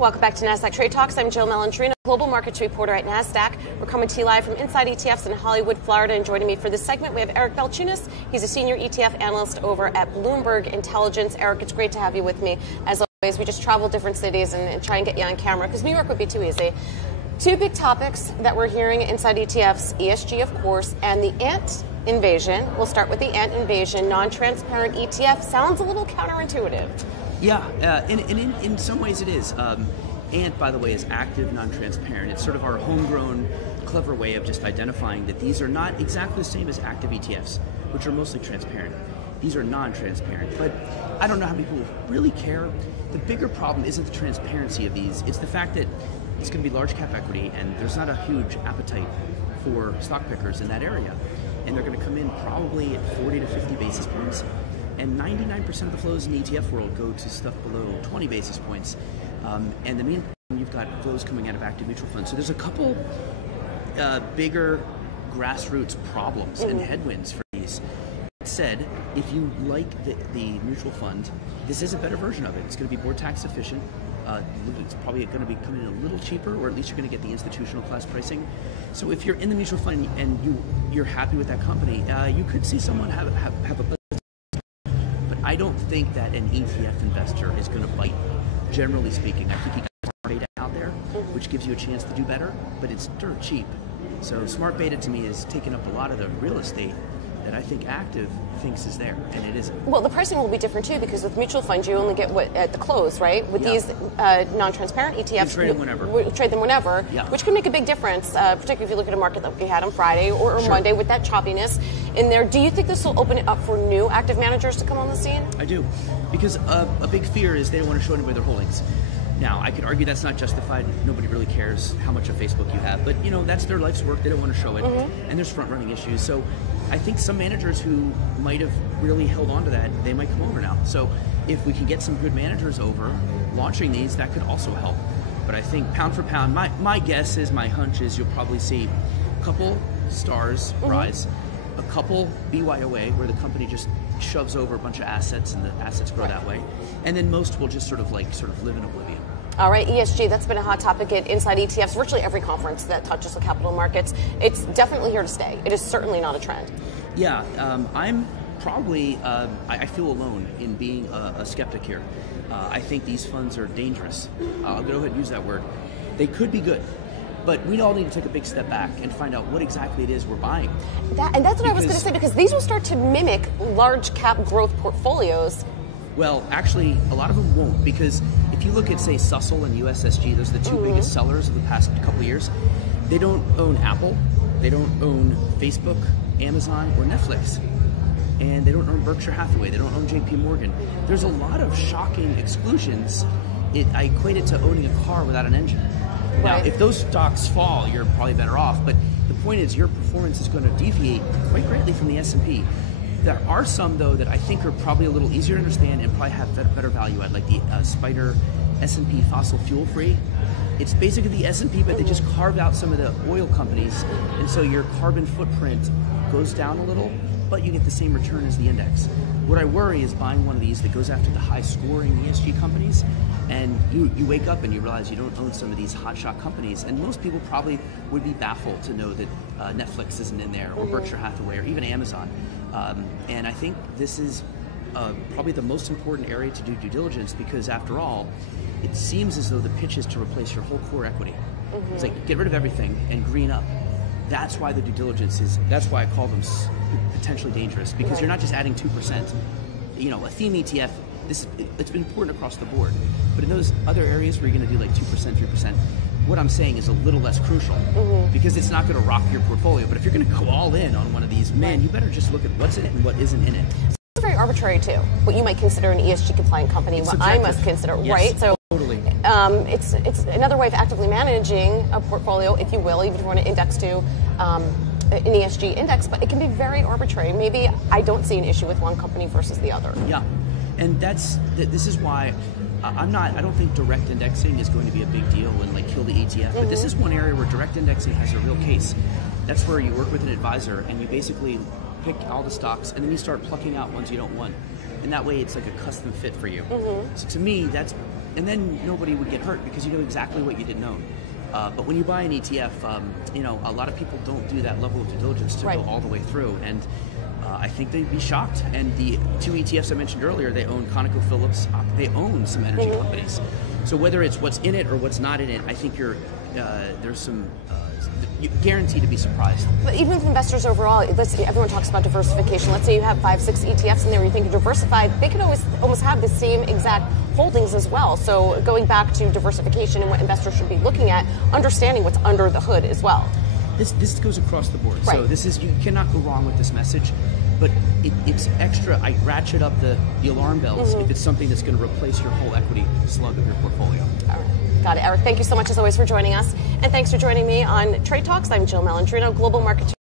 Welcome back to Nasdaq Trade Talks. I'm Jill Malandrino, global markets reporter at Nasdaq. We're coming to you live from Inside ETFs in Hollywood, Florida. And joining me for this segment, we have Eric Balchunas. He's a senior ETF analyst over at Bloomberg Intelligence. Eric, it's great to have you with me. As always, we just travel different cities and try and get you on camera because New York would be too easy. Two big topics that we're hearing inside ETFs, ESG, of course, and the ANT Invasion. We'll start with the ANT Invasion. Non-transparent ETF sounds a little counterintuitive. Yeah, in some ways it is. ANT, by the way, is active, non-transparent. It's sort of our homegrown, clever way of just identifying that these are not exactly the same as active ETFs, which are mostly transparent. These are non-transparent, but I don't know how many people really care. The bigger problem isn't the transparency of these, it's the fact that it's going to be large cap equity and there's not a huge appetite for stock pickers in that area. And they're going to come in probably at 40 to 50 basis points. And 99% of the flows in the ETF world go to stuff below 20 basis points. And the main problem, you've got flows coming out of active mutual funds. So there's a couple bigger grassroots problems and headwinds for these. That said, if you like the mutual fund, this is a better version of it. It's going to be more tax efficient. It's probably going to be coming in a little cheaper, or at least you're going to get the institutional class pricing. So if you're in the mutual fund and you're happy with that company, you could see someone have a. But I don't think that an ETF investor is going to bite. Generally speaking, I think you got smart beta out there, which gives you a chance to do better, but it's dirt cheap. So smart beta to me is taking up a lot of the real estate that I think active thinks is there, and it isn't. Well, the pricing will be different too, because with mutual funds you only get what at the close, right? With these non-transparent ETFs, you trade them whenever. Trade them whenever, which can make a big difference, particularly if you look at a market that we had on Friday or Monday with that choppiness in there. Do you think this will open it up for new active managers to come on the scene? I do, because a big fear is they don't want to show anybody their holdings. Now, I could argue that's not justified. Nobody really cares how much of Facebook you have. But, that's their life's work. They don't want to show it. And there's front-running issues. So I think some managers who might have really held on to that, they might come over now. So if we can get some good managers over launching these, that could also help. But I think pound for pound, my guess is, my hunch is, you'll probably see a couple stars rise, a couple BYOA, where the company just shoves over a bunch of assets and the assets grow that way. And then most will just sort of live in oblivion. All right, ESG, that's been a hot topic at Inside ETFs, virtually every conference that touches the capital markets. It's definitely here to stay. It is certainly not a trend. Yeah, I'm probably, I feel alone in being a skeptic here. I think these funds are dangerous. I'll go ahead and use that word. They could be good. But we all need to take a big step back and find out what exactly it is we're buying. And that's what I was going to say, because these will start to mimic large cap growth portfolios. Well, actually, a lot of them won't, because if you look at, say, Sussel and USSG, those are the two biggest sellers of the past couple of years. They don't own Apple, they don't own Facebook, Amazon, or Netflix. And they don't own Berkshire Hathaway, they don't own JP Morgan. There's a lot of shocking exclusions. I equate it to owning a car without an engine. Now, if those stocks fall, you're probably better off, but the point is your performance is going to deviate quite greatly from the S&P. There are some, though, that I think are probably a little easier to understand and probably have better value add, like the Spider S&P fossil fuel free. It's basically the S&P, but they just carved out some of the oil companies, and so your carbon footprint goes down a little, but you get the same return as the index. What I worry is buying one of these that goes after the high-scoring ESG companies, and you wake up and you realize you don't own some of these hotshot companies, and most people probably would be baffled to know that Netflix isn't in there, or Berkshire Hathaway, or even Amazon. And I think this is probably the most important area to do due diligence, because after all, it seems as though the pitch is to replace your whole core equity. It's like, get rid of everything and green up. That's why the due diligence that's why I call them potentially dangerous, because you're not just adding 2%. A theme ETF, it's been important across the board. But in those other areas where you're going to do like 2%, 3%, what I'm saying is a little less crucial, because it's not going to rock your portfolio. But if you're going to go all in on one of these, man, you better just look at what's in it and what isn't in it. It's very arbitrary too. What you might consider an ESG compliant company, what I must consider, right? So totally. It's another way of actively managing a portfolio, if you will, even if you want to index to an ESG index, but it can be very arbitrary. Maybe I don't see an issue with one company versus the other. Yeah, and this is why I don't think direct indexing is going to be a big deal and like kill the ETF, but this is one area where direct indexing has a real case. That's where you work with an advisor and you basically pick all the stocks and then you start plucking out ones you don't want. And that way it's like a custom fit for you. So to me, that's and then nobody would get hurt because you know exactly what you didn't own. But when you buy an ETF, a lot of people don't do that level of due diligence to go all the way through, and I think they'd be shocked. And the two ETFs I mentioned earlier, they own ConocoPhillips, they own some energy companies. So whether it's what's in it or what's not in it, I think there's some you're guaranteed to be surprised. But even with investors overall, everyone talks about diversification. Let's say you have 5-6 ETFs in there, you think you're diversified. They could almost have the same exact holdings as well. So going back to diversification and what investors should be looking at, understanding what's under the hood as well. This goes across the board. So you cannot go wrong with this message. But it's extra. I ratchet up the alarm bells if it's something that's going to replace your whole equity slug of your portfolio. All right. Got it, Eric. Thank you so much, as always, for joining us. And thanks for joining me on Trade Talks. I'm Jill Malandrino, Global Market